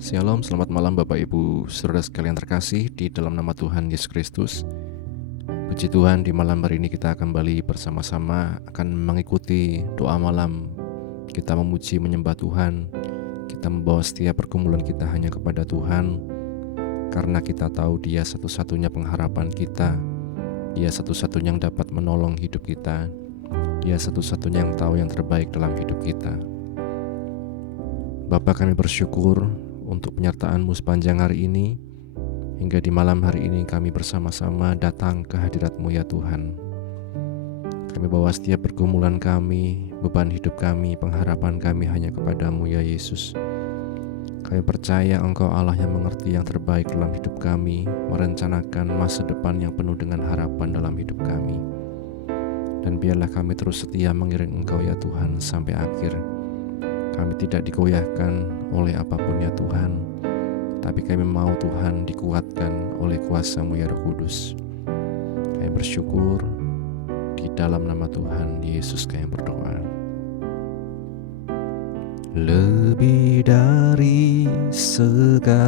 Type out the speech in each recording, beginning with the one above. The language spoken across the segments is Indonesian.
Shalom, selamat malam Bapak Ibu Saudara sekalian terkasih di dalam nama Tuhan Yesus Kristus. Puji Tuhan, di malam hari ini kita kembali bersama-sama akan mengikuti doa malam. Kita memuji menyembah Tuhan. Kita membawa setiap pergumulan kita hanya kepada Tuhan, karena kita tahu Dia satu-satunya pengharapan kita. Dia satu-satunya yang dapat menolong hidup kita. Dia satu-satunya yang tahu yang terbaik dalam hidup kita. Bapa, kami bersyukur untuk penyertaan-Mu sepanjang hari ini, hingga di malam hari ini kami bersama-sama datang ke hadirat-Mu ya Tuhan. Kami bawa setiap pergumulan kami, beban hidup kami, pengharapan kami hanya kepada-Mu ya Yesus. Kami percaya Engkau Allah yang mengerti yang terbaik dalam hidup kami, merencanakan masa depan yang penuh dengan harapan dalam hidup kami. Dan biarlah kami terus setia mengiring Engkau ya Tuhan sampai akhir. Kami tidak digoyahkan oleh apapun ya Tuhan, tapi kami mau Tuhan dikuatkan oleh kuasa-Mu ya Roh Kudus. Kami bersyukur di dalam nama Tuhan Yesus kami berdoa. Lebih dari segalanya,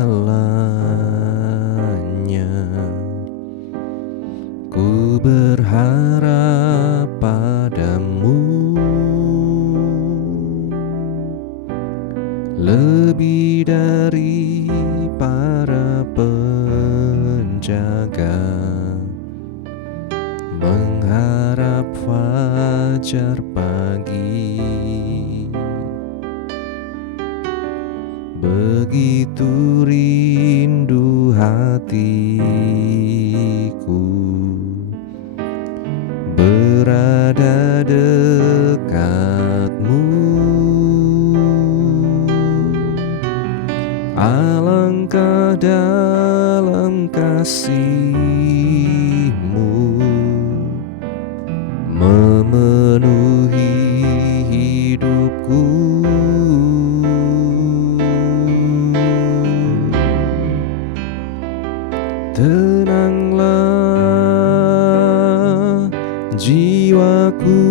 ku berharap padamu. Lebih dari para penjaga, mengharap fajar pagi. Begitu rindu hatiku berada dekat-Mu. Alangkah dalam kasih-Mu memenuhi hidupku. Tenanglah jiwaku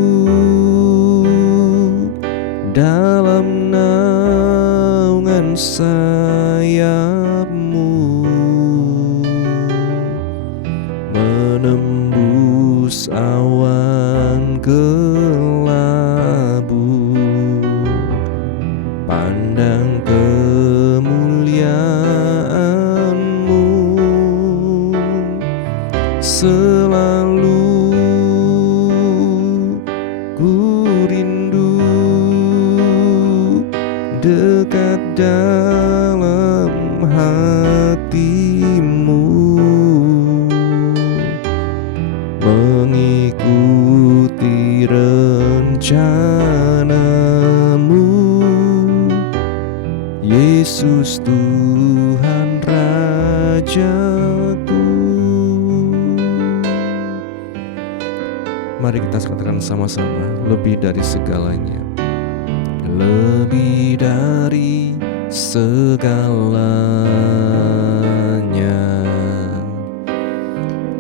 dalam naungan sayap-Mu, menembus awan kelabu, pandang kemuliaan-Mu. Selalu ku rindu dekat dalam hati-Mu, mengikuti rencana-Mu, Yesus Tuhan Rajaku. Mari kita katakan sama-sama, lebih dari segalanya. Lebih dari segalanya,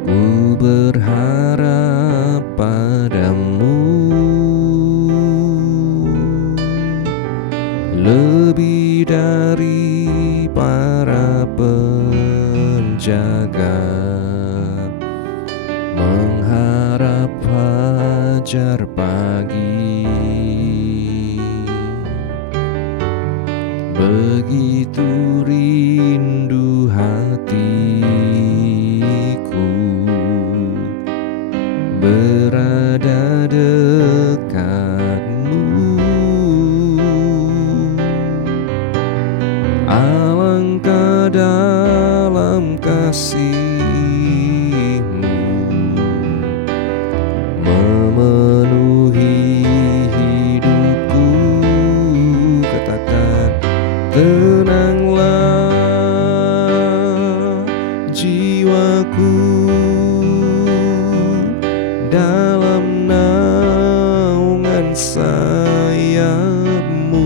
ku berharap padamu. Lebih dari para penjaga, mengharap fajar pagi. Begitu rindu hatiku berada dekat-Mu. Alangkah dalam kasih-Mu memenuhi hidupku. Katakan, tenanglah jiwaku dalam naungan sayap-Mu,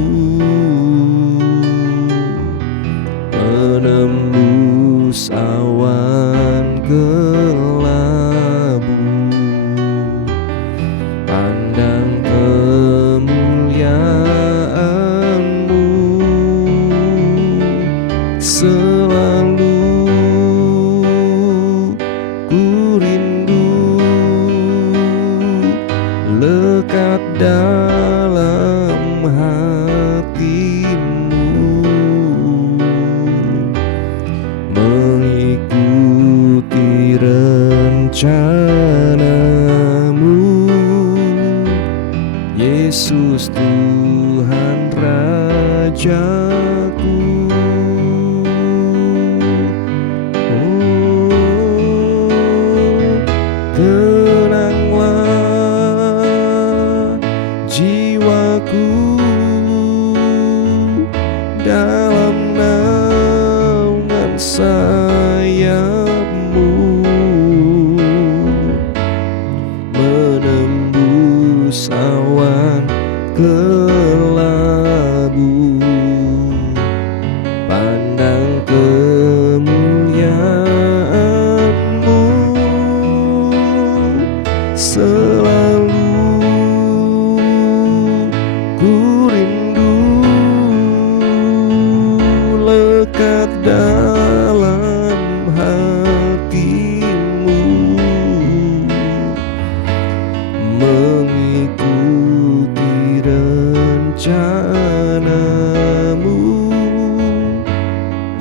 menembus awan kelabu, pandang kemuliaan-Mu. selalu ku rindu lekat dalam hatimu, mengikuti rencanamu, Yesus Tuhan Rajaku. Tenanglah jiwaku dalam naungan sayapmu, menembus awan kelabu, pandang kemuliaan-Mu, selalu ku rindu lekat dalam hatimu, mengikuti rencanamu,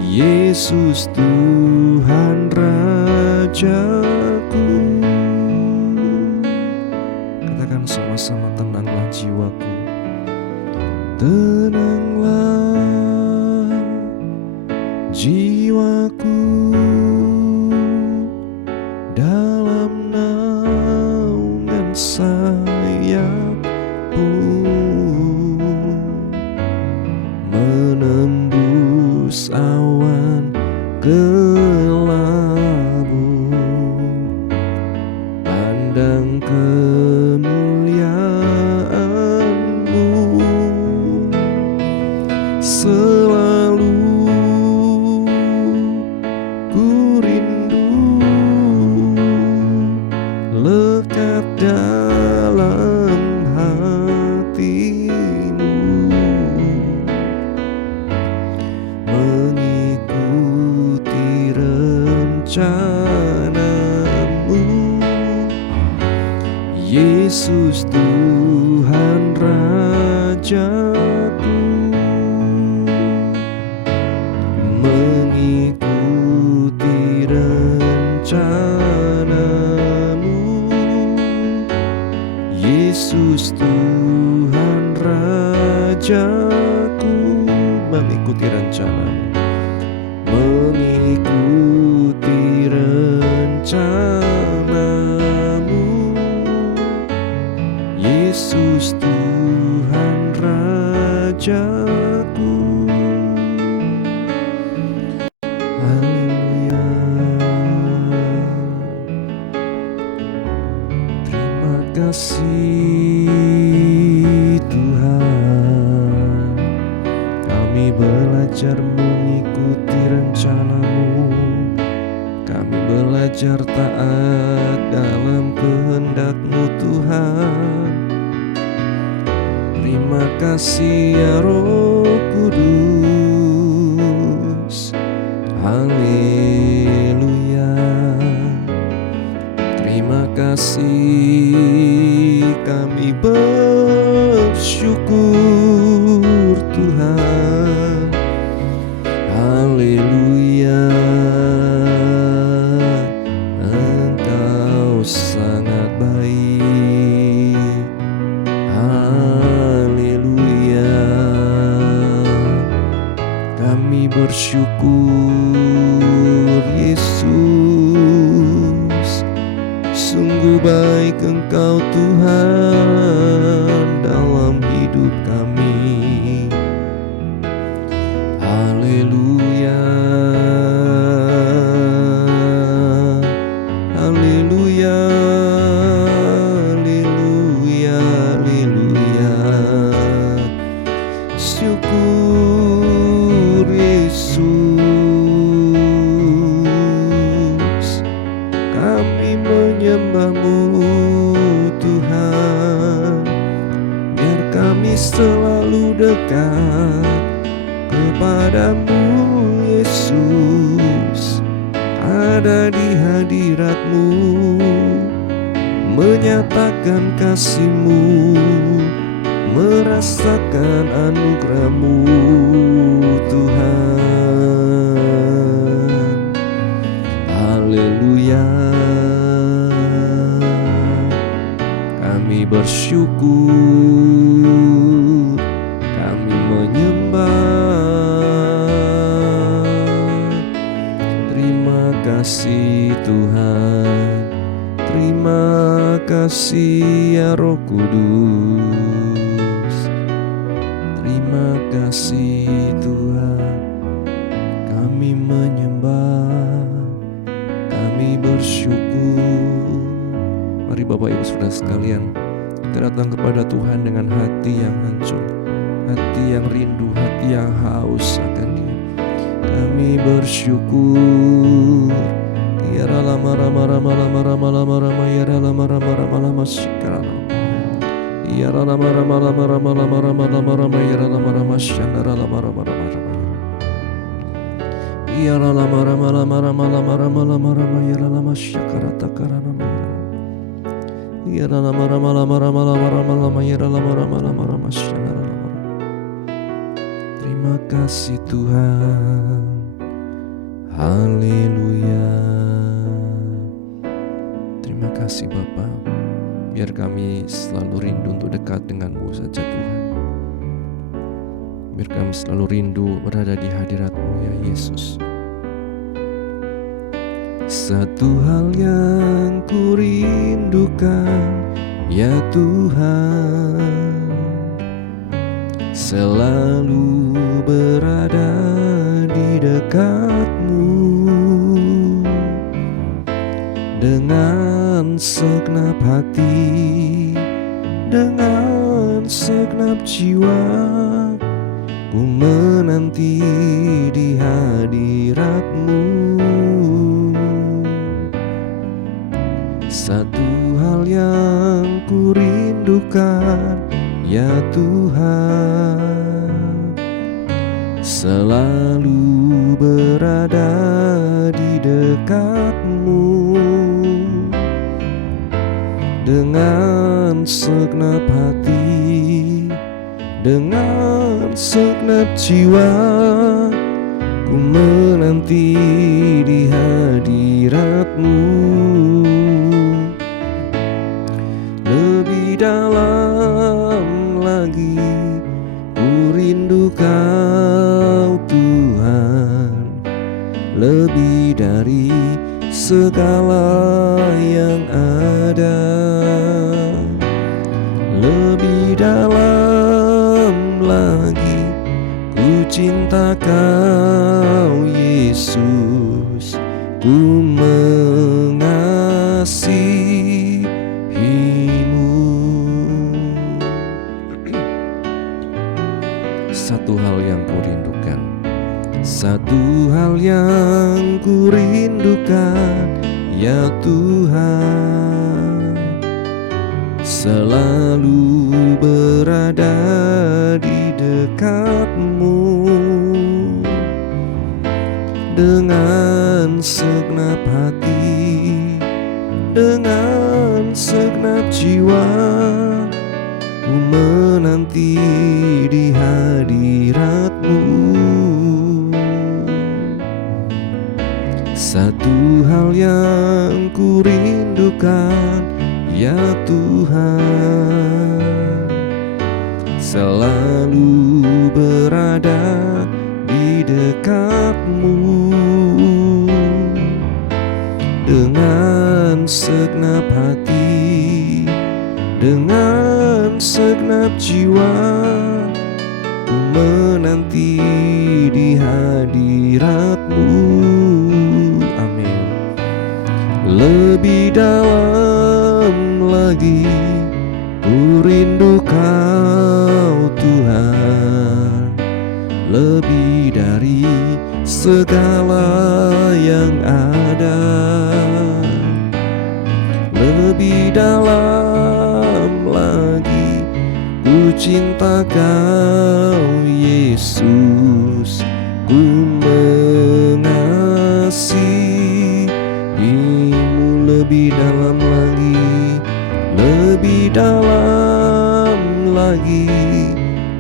Yesus Tuhan Rajaku. Katakan sama-sama, tenanglah jiwaku, tenanglah jiwaku dalam naungan sayapmu, menembus awan kelabu, pandang kemuliaan-Mu, selalu ku rindu lekat dalam hatimu, mengikuti rencanamu, Yesus Tuhan Rajaku, mengikuti rencanamu, Yesus Tuhan Rajaku, mengikuti rencanamu, mengikuti rencanamu, Yesus Tuhan Rajaku. Haleluya. Terima kasih Tuhan, kami belajar mengikuti rencana-Mu, kami belajar taat dalam kehendak-Mu Tuhan. Terima kasih ya Roh Kudus. Haleluya. Terima kasih, kami bersyukur Tuhan. Haleluya. Engkau sangat baik. Haleluya. Kami bersyukur Yesus, sungguh baik Engkau Tuhan dalam hidup kami. Haleluya. Haleluya. Haleluya. Haleluya. Syukur Yesus, kami menyembah-Mu Tuhan. berada di hadirat-Mu, menyatakan kasih-Mu, merasakan anugerah-Mu Tuhan. Haleluya, kami bersyukur, kami menyembah. Terima kasih Tuhan, terima kasih ya Roh Kudus. Terima kasih Tuhan, kami menyembah, kami bersyukur. Mari Bapak Ibu Saudara sekalian, kita datang kepada Tuhan dengan hati yang hancur, hati yang rindu, hati yang haus akan Dia. Kami bersyukur. Ya rama rama rama rama rama rama rama ya rama rama rama rama shikara. Ya rama rama rama rama rama rama rama rama ya rama rama shana rama rama rama rama. Ya rama rama rama rama rama rama rama rama ya rama shakara takara rama. Ya rama rama rama rama rama rama rama ya rama rama rama rama shana rama. Terima kasih Tuhan. Haleluya. Terima kasih Bapa. Biar kami selalu rindu untuk dekat dengan-Mu saja Tuhan. Biar kami selalu rindu berada di hadirat-Mu ya Yesus. Satu hal yang ku rindukan ya Tuhan, selalu berada di dekat-Mu, dengan segenap hati, dengan segenap jiwa, ku menanti di hadirat-Mu. Satu hal yang ku rindukan ya Tuhan, selalu berada di dekat-Mu, dengan segenap hati, dengan segenap jiwa, ku menanti di hadirat-Mu. Lebih dalam lagi ku rindu Kau Tuhan, lebih dari segala yang ada. Lebih dalam lagi ku cinta Kau Yesus, ku mengasihimu. Satu hal yang ku rindukan, satu hal yang ku rindukan ya Tuhan, selalu berada di dekat-Mu, dengan segenap hati, dengan segenap jiwa, ku menanti di hadirat-Mu. Satu hal yang ku rindukan ya Tuhan, selalu berada di dekat-Mu, dengan segenap hati, dengan segenap jiwa, ku menanti di hadirat-Mu. Amin. Lebih dalam lagi ku rindu Kau Tuhan, lebih dari segala yang ada. Lebih dalam lagi ku cinta Kau Yesus, ku mengasihimu. dalam lagi.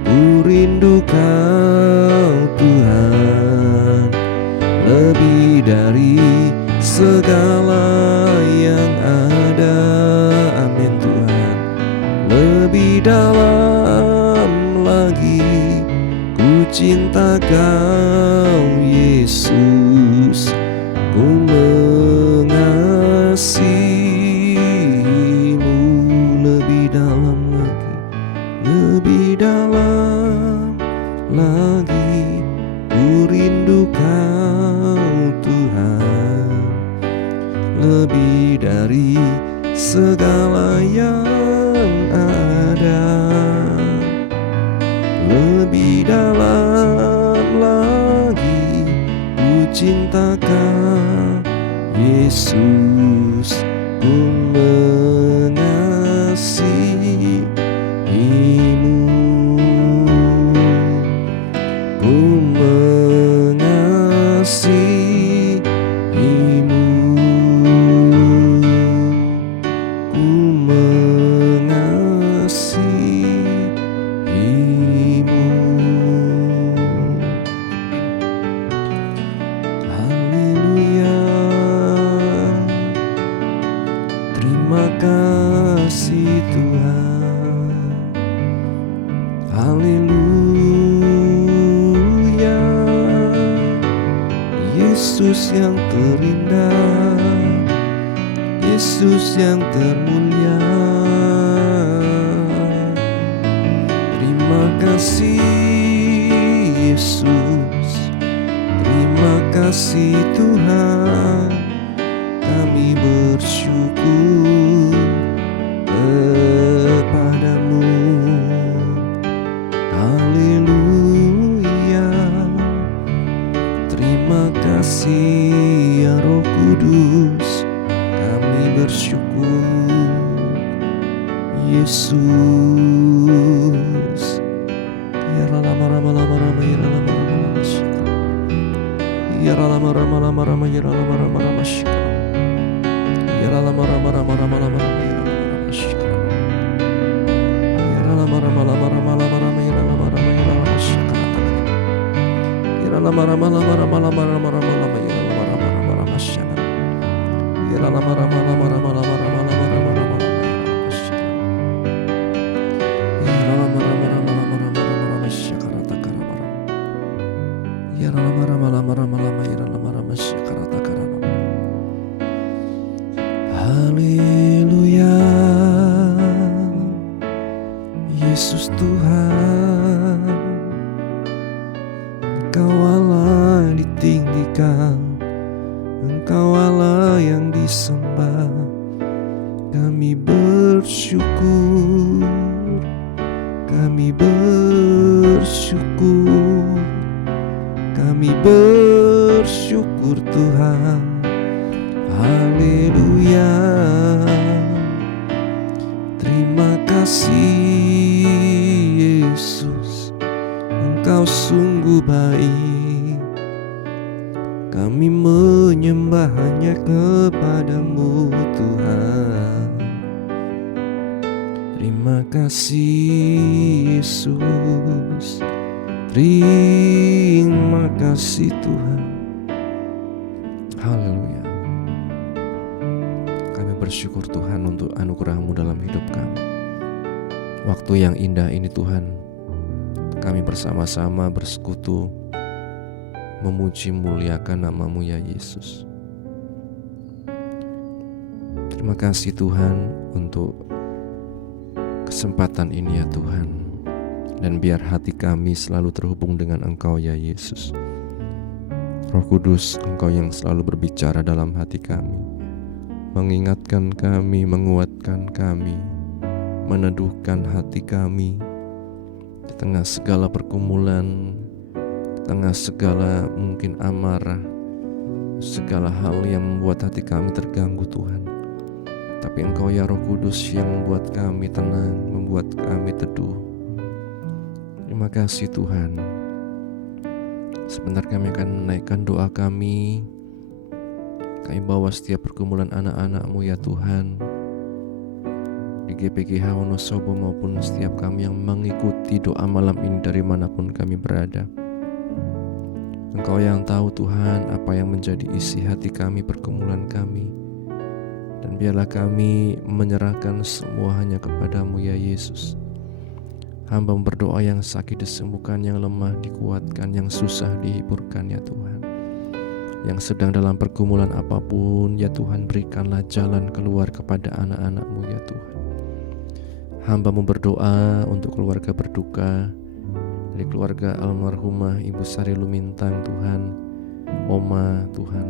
Ku rindu Kau Tuhan, lebih dari segala yang ada. Amin Tuhan. Lebih dalam lagi, ku cinta Kau Yesus, ku mengasihimu. Lebih dalam lagi, lebih dalam lagi, ku rindu Kau Tuhan, lebih dari segala yang ada. Lebih dalam lagi, ku cinta Kau Yesus, ku mengasihimu, ku mengasihimu, ku mengasihimu. Haleluya. Terima kasih Tuhan. Haleluya. Yesus yang terindah, Yesus yang termulia. Terima kasih Yesus, terima kasih Tuhan. Kami bersyukur kepadamu. Haleluya. Terima kasih ya Roh Kudus, kami bersyukur Yesus. Ya lama rama lama rama ya lama rama syikra. Ya lama rama lama rama ya lama rama rama syikra. Ya lama rama rama rama rama ya lama rama syikra. Ya lama rama lama rama lama rama ya lama rama ya lama syikra. Ya lama rama lama rama lama rama rama lama ya lama rama rama rama syikra. Ya lama rama lama rama lama rama lama rama rama lama ya syikra. Ya lama rama rama lama rama rama rama syikra takara rama. Ya lama rama lama rama lama ya lama rama syikra takara rama. Haleluya. Yesus Tuhan, Engkau Allah ditinggikan, Engkau Allah yang disembah. Kami bersyukur, kami bersyukur, kami bersyukur Tuhan. Haleluya. Terima kasih Yesus, Engkau sungguh baik. Kami menyembah hanya kepadamu Tuhan. Terima kasih Yesus, terima kasih Tuhan. Haleluya. Kami bersyukur Tuhan untuk anugerah-Mu dalam hidup kami. Waktu yang indah ini Tuhan, kami bersama-sama bersekutu memuji muliakan nama-Mu ya Yesus. Terima kasih Tuhan untuk kesempatan ini ya Tuhan. Dan biar hati kami selalu terhubung dengan Engkau ya Yesus. Roh Kudus, Engkau yang selalu berbicara dalam hati kami, mengingatkan kami, menguatkan kami, meneduhkan hati kami di tengah segala pergumulan, di tengah segala mungkin amarah, segala hal yang membuat hati kami terganggu Tuhan. Tapi Engkau ya Roh Kudus yang membuat kami tenang, membuat kami teduh. Terima kasih Tuhan. Sebentar kami akan menaikkan doa kami. Kami bawa setiap pergumulan anak-anak-Mu ya Tuhan. di GPGH Wonosobo maupun setiap kami yang mengikuti doa malam ini dari manapun kami berada. Engkau yang tahu Tuhan apa yang menjadi isi hati kami, pergumulan kami. Dan biarlah kami menyerahkan semua hanya kepadamu ya Yesus. Hamba berdoa yang sakit disembuhkan, yang lemah dikuatkan, yang susah dihiburkan ya Tuhan. Yang sedang dalam pergumulan apapun ya Tuhan, berikanlah jalan keluar kepada anak-anak-Mu ya Tuhan. Hamba berdoa untuk keluarga berduka, dari keluarga almarhumah Ibu Sari Lumintang Tuhan, Oma Tuhan.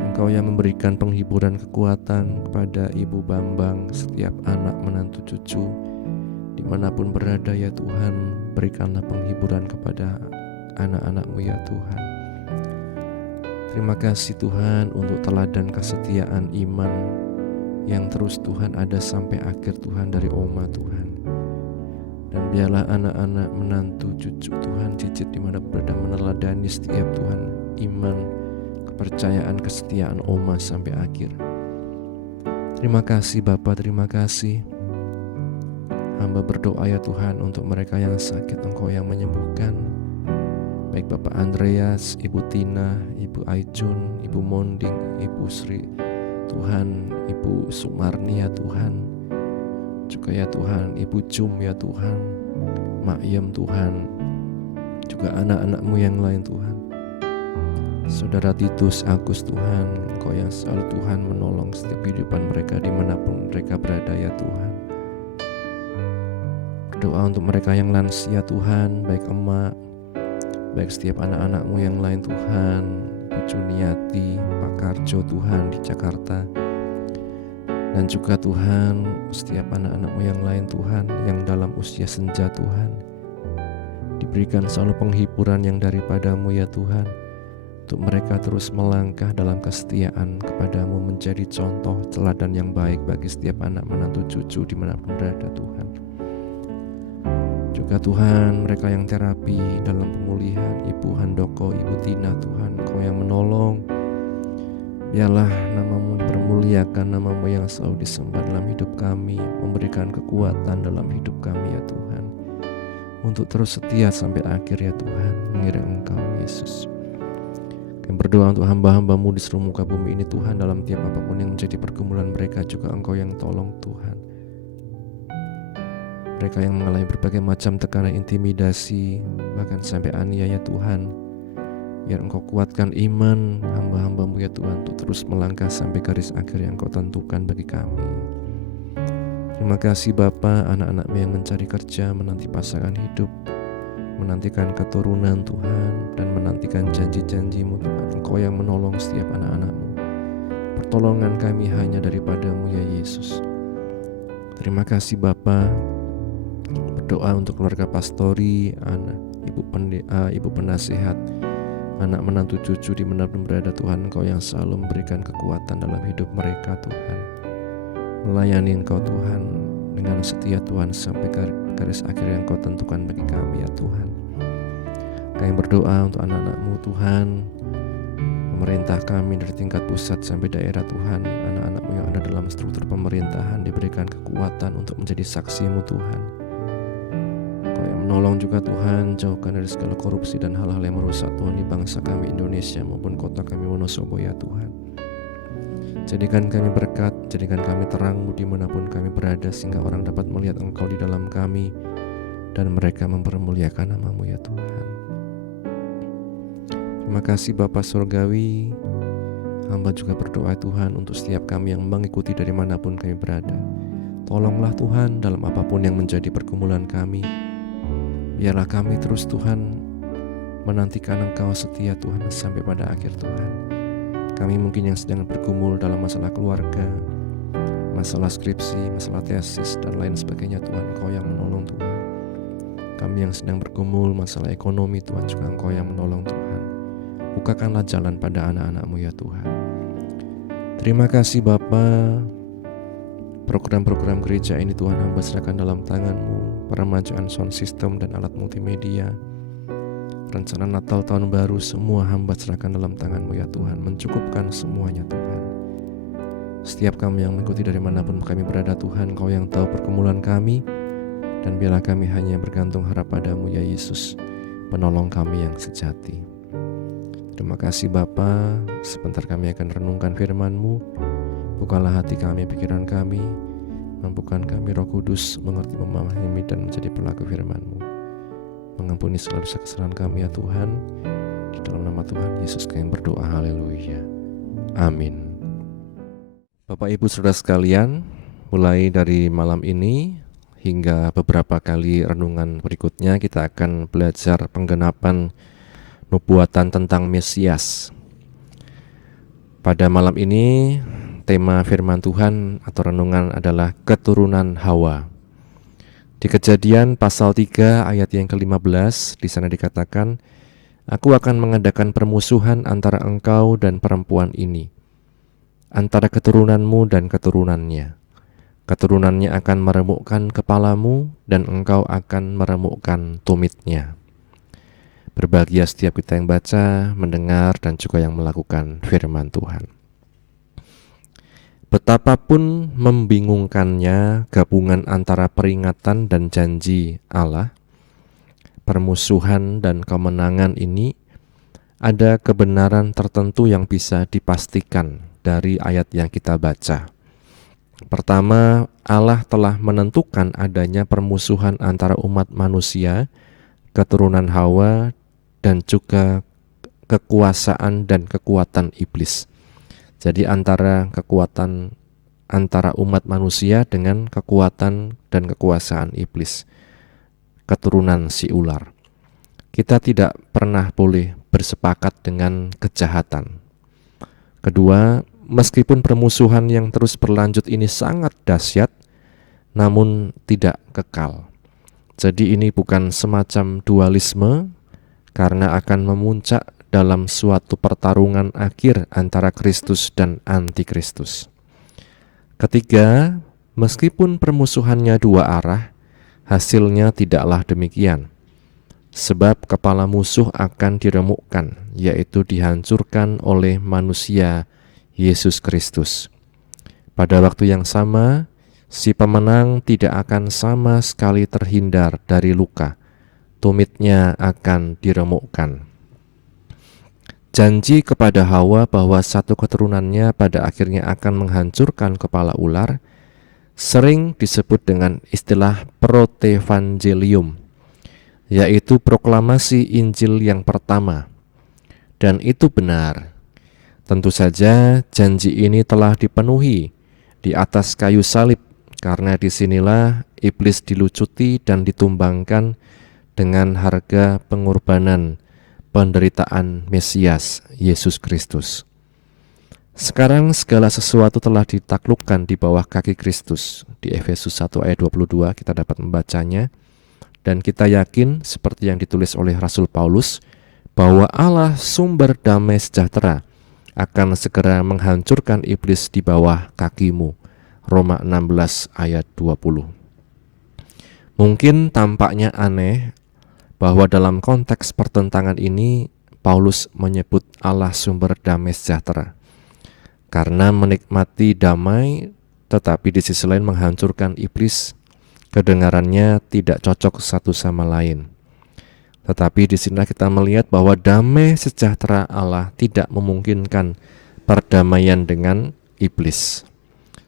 Engkau yang memberikan penghiburan kekuatan kepada Ibu Bambang, setiap anak menantu cucu dimanapun berada ya Tuhan, berikanlah penghiburan kepada anak-anak-Mu ya Tuhan. Terima kasih Tuhan untuk teladan kesetiaan iman yang terus Tuhan ada sampai akhir Tuhan dari Oma Tuhan. Dan biarlah anak-anak menantu cucu Tuhan cicit dimana berada meneladani setiap Tuhan iman, kepercayaan, kesetiaan Oma sampai akhir. Terima kasih Bapa, terima kasih. Hamba berdoa ya Tuhan untuk mereka yang sakit, Engkau yang menyembuhkan. Baik Bapak Andreas, Ibu Tina, Ibu Aijun, Ibu Monding, Ibu Sri, Tuhan, Ibu Sumarni ya Tuhan. Juga ya Tuhan, Ibu Jum ya Tuhan, Mak Yem Tuhan. Juga anak-anak-Mu yang lain Tuhan. Saudara Titus, Agus Tuhan, Engkau yang selalu Tuhan menolong setiap kehidupan mereka dimanapun mereka berada ya Tuhan. Berdoa untuk mereka yang lansia Tuhan, baik emak, baik setiap anak-anak-Mu yang lain Tuhan, Bu Juniati, Pak Karjo Tuhan di Jakarta. Dan juga Tuhan, setiap anak-anak-Mu yang lain Tuhan, yang dalam usia senja Tuhan, diberikan selalu penghiburan yang daripada-Mu ya Tuhan, untuk mereka terus melangkah dalam kesetiaan kepada-Mu, menjadi contoh teladan yang baik bagi setiap anak menantu cucu dimanapun berada Tuhan. Juga Tuhan, mereka yang terapi dalam pemulihan, Ibu Handoko, Ibu Tina Tuhan, Engkau yang menolong. Biarlah nama-Mu dipermuliakan, nama-Mu yang selalu disembah dalam hidup kami, memberikan kekuatan dalam hidup kami ya Tuhan, untuk terus setia sampai akhir ya Tuhan, mengiring Engkau Yesus. Kami berdoa untuk hamba-hamba-Mu di seluruh muka bumi ini Tuhan, dalam tiap apapun yang menjadi pergumulan mereka, juga Engkau yang tolong Tuhan. Mereka yang mengalami berbagai macam tekanan, intimidasi, bahkan sampai aniaya Tuhan, biar Engkau kuatkan iman hamba-hamba-Mu ya Tuhan, untuk terus melangkah sampai garis akhir yang Engkau tentukan bagi kami. Terima kasih Bapa, anak-anak-Mu yang mencari kerja, menanti pasangan hidup, menantikan keturunan Tuhan, dan menantikan janji-janji-Mu Tuhan. Engkau yang menolong setiap anak-anak-Mu. Pertolongan kami hanya daripada-Mu ya Yesus. Terima kasih Bapa. Berdoa untuk keluarga pastori, anak, ibu penasihat, anak menantu cucu dimanapun berada Tuhan. Engkau yang selalu memberikan kekuatan dalam hidup mereka Tuhan, melayani Engkau Tuhan dengan setia Tuhan sampai garis akhir yang Engkau tentukan bagi kami ya Tuhan. Kami berdoa untuk anak-anak-Mu Tuhan, pemerintah kami dari tingkat pusat sampai daerah Tuhan, anak-anak-Mu yang ada dalam struktur pemerintahan diberikan kekuatan untuk menjadi saksi-Mu Tuhan. Kau yang menolong juga Tuhan, jauhkan dari segala korupsi dan hal-hal yang merusak Tuhan di bangsa kami Indonesia maupun kota kami Wonosobo ya Tuhan. Jadikan kami berkat, jadikan kami terang-Mu dimanapun kami berada, sehingga orang dapat melihat Engkau di dalam kami dan mereka mempermuliakan nama-Mu ya Tuhan. Terima kasih Bapa Surgawi. Hamba juga berdoa Tuhan untuk setiap kami yang mengikuti dari manapun kami berada. Tolonglah Tuhan dalam apapun yang menjadi pergumulan kami. Biarlah kami terus Tuhan menantikan Engkau setia Tuhan sampai pada akhir Tuhan. Kami mungkin yang sedang bergumul dalam masalah keluarga, masalah skripsi, masalah tesis, dan lain sebagainya Tuhan, Engkau yang menolong Tuhan. Kami yang sedang bergumul masalah ekonomi Tuhan, juga Engkau yang menolong Tuhan. Bukakanlah jalan pada anak-anak-Mu ya Tuhan. Terima kasih Bapa. Program-program gereja ini Tuhan hamba serahkan dalam tangan-Mu, peremajaan sound system dan alat multimedia, rencana Natal tahun baru, semua hamba serahkan dalam tangan-Mu ya Tuhan. Mencukupkan semuanya Tuhan. Setiap kami yang mengikuti dari manapun kami berada, Tuhan, Kau yang tahu pergumulan kami, dan biarlah kami hanya bergantung harap padamu, ya Yesus, penolong kami yang sejati. Terima kasih Bapa, sebentar kami akan renungkan firman-Mu. Bukalah hati kami, pikiran kami, mampukan kami Roh Kudus mengerti, memahami, dan menjadi pelaku firman-Mu. Mengampuni segala dosa kesalahan kami, ya Tuhan. Di dalam nama Tuhan Yesus kami berdoa, haleluya, amin. Bapak Ibu Saudara sekalian, mulai dari malam ini hingga beberapa kali renungan berikutnya kita akan belajar penggenapan nubuatan tentang Mesias. Pada malam ini tema firman Tuhan atau renungan adalah keturunan Hawa. Di Kejadian pasal 3 ayat yang ke-15 di sana dikatakan, "Aku akan mengadakan permusuhan antara engkau dan perempuan ini, antara keturunanmu dan keturunannya. Keturunannya akan meremukkan kepalamu dan engkau akan meremukkan tumitnya." Berbahagia setiap kita yang baca, mendengar, dan juga yang melakukan firman Tuhan. Betapapun membingungkannya gabungan antara peringatan dan janji Allah, permusuhan dan kemenangan ini, ada kebenaran tertentu yang bisa dipastikan dari ayat yang kita baca. Pertama, Allah telah menentukan adanya permusuhan antara umat manusia, keturunan Hawa, dan juga kekuasaan dan kekuatan iblis. Jadi antara kekuatan antara umat manusia dengan kekuatan dan kekuasaan iblis, keturunan si ular. Kita tidak pernah boleh bersepakat dengan kejahatan. Kedua, meskipun permusuhan yang terus berlanjut ini sangat dahsyat, namun tidak kekal. Jadi ini bukan semacam dualisme, karena akan memuncak dalam suatu pertarungan akhir antara Kristus dan antikristus. Ketiga, meskipun permusuhannya dua arah, hasilnya tidaklah demikian. Sebab kepala musuh akan diremukkan, yaitu dihancurkan oleh manusia Yesus Kristus. Pada waktu yang sama, si pemenang tidak akan sama sekali terhindar dari luka. Tumitnya akan diremukkan. Janji kepada Hawa bahwa satu keturunannya pada akhirnya akan menghancurkan kepala ular sering disebut dengan istilah protevangelium, yaitu proklamasi Injil yang pertama. Dan itu benar. Tentu saja janji ini telah dipenuhi di atas kayu salib, karena disinilah iblis dilucuti dan ditumbangkan dengan harga pengorbanan penderitaan Mesias Yesus Kristus. Sekarang segala sesuatu telah ditaklukkan di bawah kaki Kristus. Di Efesus 1 ayat 22 kita dapat membacanya. Dan kita yakin seperti yang ditulis oleh Rasul Paulus, bahwa Allah sumber damai sejahtera akan segera menghancurkan iblis di bawah kakimu. Roma 16 ayat 20. Mungkin tampaknya aneh bahwa dalam konteks pertentangan ini Paulus menyebut Allah sumber damai sejahtera, karena menikmati damai tetapi di sisi lain menghancurkan iblis, kedengarannya tidak cocok satu sama lain. Tetapi di sini kita melihat bahwa damai sejahtera Allah tidak memungkinkan perdamaian dengan iblis.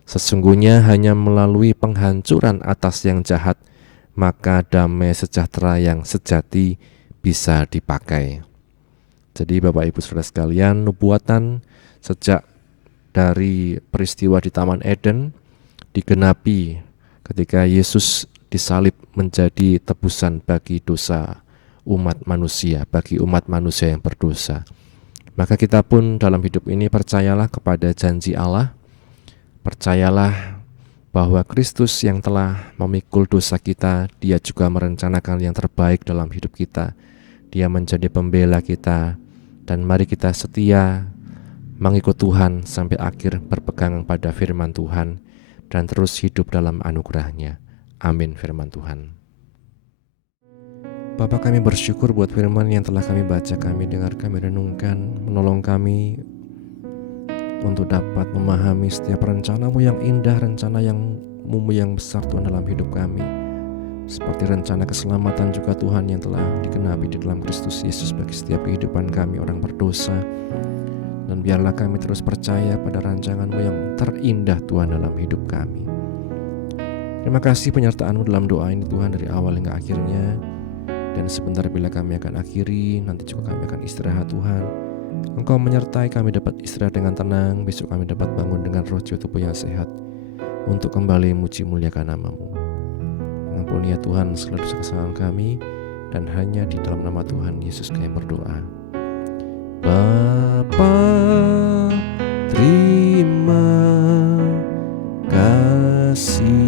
Sesungguhnya hanya melalui penghancuran atas yang jahat, maka damai sejahtera yang sejati bisa dipakai. Jadi Bapak Ibu Saudara sekalian, nubuatan sejak dari peristiwa di Taman Eden digenapi ketika Yesus disalib menjadi tebusan bagi dosa umat manusia, bagi umat manusia yang berdosa. Maka kita pun dalam hidup ini percayalah kepada janji Allah, percayalah bahwa Kristus yang telah memikul dosa kita, Dia juga merencanakan yang terbaik dalam hidup kita. Dia menjadi pembela kita, dan mari kita setia mengikut Tuhan sampai akhir, berpegang pada firman Tuhan dan terus hidup dalam anugerah-Nya. Amin. Firman Tuhan. Bapa, kami bersyukur buat firman yang telah kami baca, kami dengar, kami renungkan, menolong kami untuk dapat memahami setiap rencana-Mu yang indah, rencana yang-Mu yang besar Tuhan dalam hidup kami. Seperti rencana keselamatan juga Tuhan yang telah digenapi di dalam Kristus Yesus bagi setiap kehidupan kami orang berdosa. Dan biarlah kami terus percaya pada rancangan-Mu yang terindah Tuhan dalam hidup kami. Terima kasih penyertaan-Mu dalam doa ini Tuhan dari awal hingga akhirnya. Dan sebentar bila kami akan akhiri, nanti juga kami akan istirahat Tuhan. Engkau menyertai kami dapat istirahat dengan tenang. Besok kami dapat bangun dengan roh jiwa tubuh yang sehat untuk kembali muji muliakan nama-Mu. Ampuni ya Tuhan segala dosa kesalahan kami, dan hanya di dalam nama Tuhan Yesus kami berdoa. Bapa, terima kasih.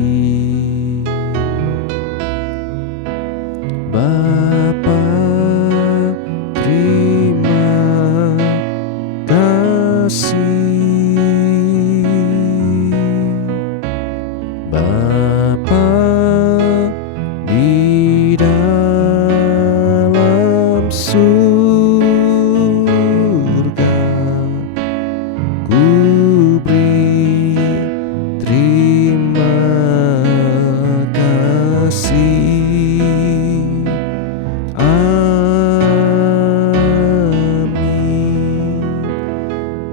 Bapa, terima kasih. Bapa di dalam surga, ku beri terima kasih. Amin.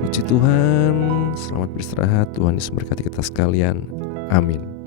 Puji Tuhan, selamat beristirahat. Tuhan Yesus memberkati kita sekalian. Amin.